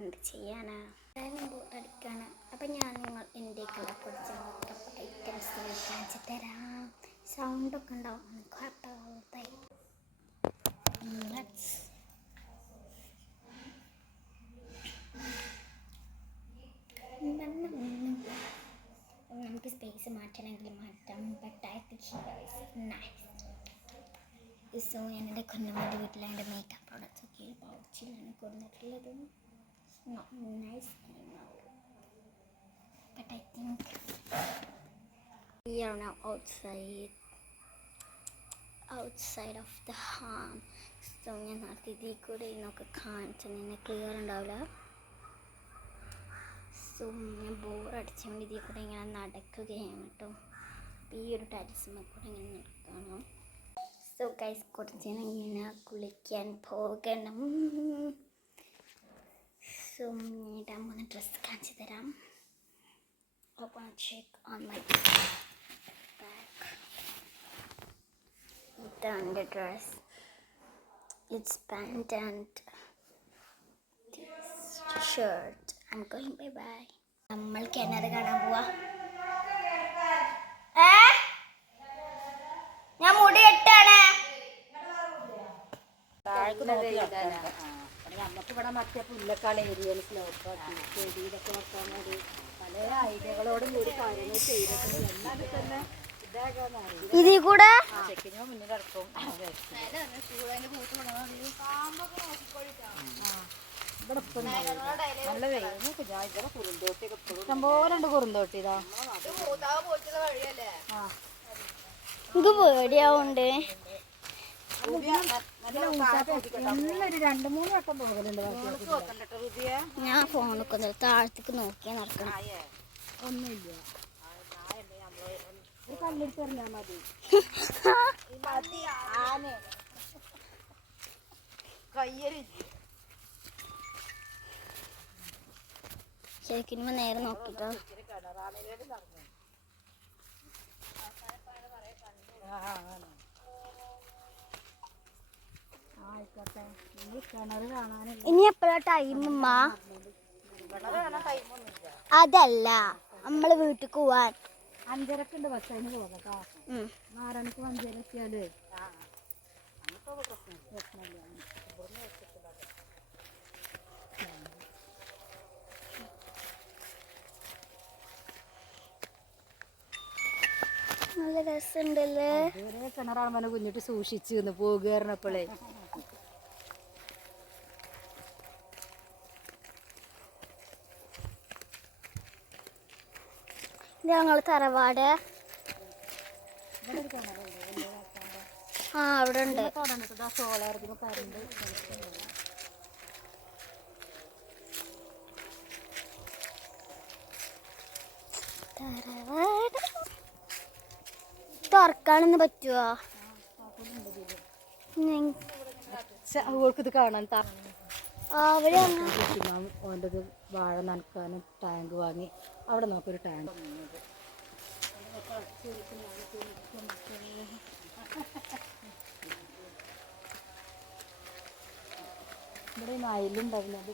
എന്ത് ചെയ്യാനാ അടിക്കാണ്. അപ്പം ഞാൻ ഇന്ത്യക്കുള്ള കുറച്ച് മേക്കപ്പ് ഐറ്റംസ് കാണിച്ചു തരാം. സൗണ്ടൊക്കെ ഉണ്ടാവും, കുഴപ്പമില്ലാത്ത നമുക്ക് സ്പേസ് മാറ്റണമെങ്കിൽ മാറ്റാം. But I think nice. So ഞാൻ എൻ്റെ കുഞ്ഞമ്മയുടെ വീട്ടിൽ എൻ്റെ മേക്കപ്പ് പ്രോഡക്റ്റ്സ് ഒക്കെ പൗച്ചിലാണ് കൊടുത്തിട്ടുള്ളത്. Nice. But I think we are now outside of the home. So ഞാൻ നേരത്തെ ഇതിൽ കൂടെ ഇന്നൊക്കെ കാണിച്ചു നിന്നെ ക്ലിയർ ഉണ്ടാവില്ല. സോ ഞാൻ ബോറടിച്ചുകൊണ്ട് ഇതിൽ കൂടെ ഇങ്ങനെ നടക്കുകയാണ് കേട്ടോ. ഈ ഒരു ടെറസിന്മേൽ കൂടെ ഇങ്ങനെ നടക്കണം. സോ ഗൈസ് കുറച്ച് ഇങ്ങനെ കുളിക്കാൻ പോകണം. സോ ഇടാൻ പോകുന്ന ഡ്രസ്സ് കാണിച്ചു തരാം. I want to check on my back. Down the dress. It's pant and this shirt. I'm going bye bye. നമ്മൾ കിണർ കാണാൻ പോവാ. ഞാൻ മുടി കെട്ടാണ്. നമുക്ക് ഇവിടെ മറ്റേ പുല്ലക്കാട് ഏരിയയിൽ സ്ലോപ്പാക്കി ചെടിയിലൊക്കെ വെക്കാൻ വേണ്ടി പല ഐഡിയകളോടും കൂടി കാര്യങ്ങൾ ചെയ്തിട്ടുണ്ട്. എന്നാലും തന്നെ ഇതിൽ കൂടെ ചെക്കിന് മുന്നിൽ കിടക്കും. ഇവിടെ നല്ല വെയിലും ഇവിടെ കുറുന്തോട്ടിയൊക്കെ ഇഷ്ടംപോലെ ഉണ്ട്. കുറുന്തോട്ടി ഇതാ ഇത് പേടിയാവുണ്ട്. എന്നൊരു 2-3 വട്ടം പോകലുണ്ട്. ഞാൻ ഫോൺ നോക്കുന്നത് താഴത്തേക്ക് നോക്കിയാൽ നടക്കണം. ഒന്നുമില്ല, ഒരു കല്ലെടുത്ത് പറഞ്ഞാൽ മതി. ശരിക്കും നേരെ നോക്കിട്ടോ. ഇനി എപ്പോഴാ ടൈം ഉമ്മ? അതല്ല, നമ്മള് വീട്ടിൽ പോവാൻ 5:30 ബസ്. അതിന് പോകട്ടോ. 6 മണിക്ക് 5:30 എത്തിയാലേ പ്രശ്നമില്ല. നല്ല രസമുണ്ടല്ലേ. കിണറാകുമ്പോൾ കുഞ്ഞിട്ട് സൂക്ഷിച്ചു നിന്ന് പോകുകയായിരുന്നപ്പോളേ. ഞങ്ങൾ തറവാട് അവിടെ ഉണ്ട്. സോളാറിന് കറണ്ട് തറവാട് തുറക്കാനൊന്നും പറ്റുമോ? ഇത് കാണാൻ അവിടെ ഓൻ്റെ വാഴ നനക്കാനും ടാങ്ക് വാങ്ങി. അവിടെ നോക്കൊരു ടാങ്ക്. ഇവിടെ മയിലുണ്ടായിരുന്നത്.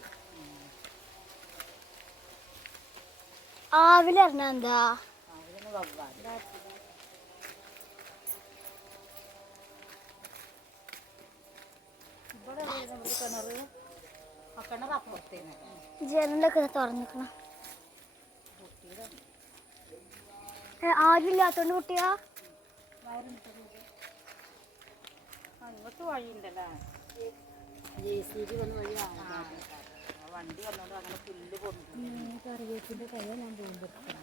ആവിലറിഞ്ഞ എന്താ? ജനലൊക്കെ തുറന്നിക്കണം. ആരുമില്ലാത്തോണ്ട് കുട്ടിയാ അങ്ങോട്ട് വഴിയുണ്ടല്ലോ. JCB വന്ന വഴി വണ്ടി വന്നോണ്ട് അങ്ങനെ പുല്ല് പോകുന്നു. കറിവേപ്പിന്റെ കൈ ഞാൻ പോകുമ്പോഴത്തേക്കാണ്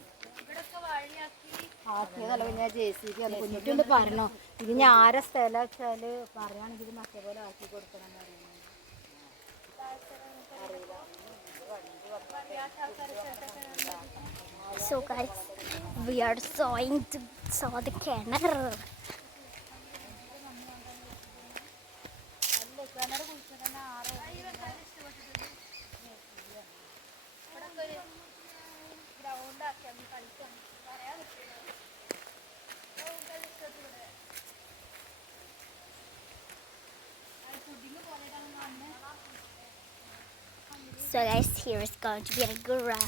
ആക്കിയതല്ല. പിന്നെ JCB വന്ന് കുഞ്ഞിട്ടുണ്ട് പറഞ്ഞോ. ഇത് ഞാൻ ആരെ സ്ഥലം വെച്ചാല് പറയുകയാണെങ്കിൽ മറ്റേ പോലെ ആക്കി കൊടുക്കണം എന്ന് പറയുന്നത്. So guys, we are going to saw the കിണർ. So guys, here is going to be a ground.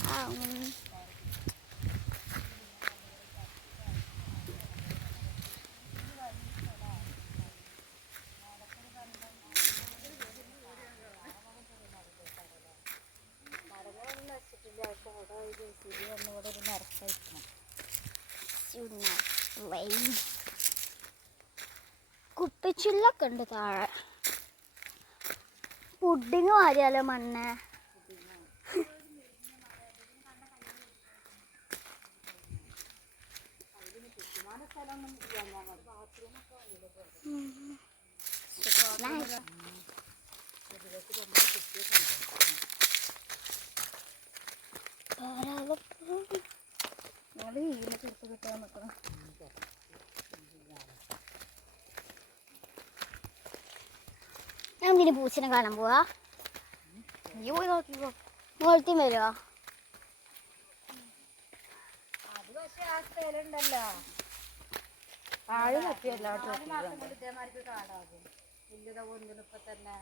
മരങ്ങളൊന്നും നശിച്ചിട്ടില്ല. പക്ഷെ അവിടെ ഒരു സിരി ഒന്നുകൂടെ ഒരു നിറച്ചായിരിക്കണം. കുപ്പിച്ചില്ലൊക്കെ ഉണ്ട് താഴെ. പുഡിങ് മാറിയാലോ മണ്ണ്. ഞങ്ങൾ ഈനെ ചെറുപ്പ് കിട്ടാൻ നിൽക്കണം. നമുക്കിനി പൂച്ചനെ കാണാൻ പോവാ. നീ പോയി നോക്കിക്കോ. മുകൾത്തി വരുമോ? അത് പക്ഷെ ആ സ്ഥലം ഉണ്ടല്ലോ, താഴെ നട്ടിയല്ലോ. 4 മാസം കൊണ്ട് ഇതേമാതിരി കാടാകും. വലിയത ഒന്നിനും ഇപ്പൊ തന്നെ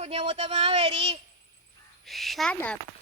കുഞ്ഞമുത്തമ്മ വരി. Shut up.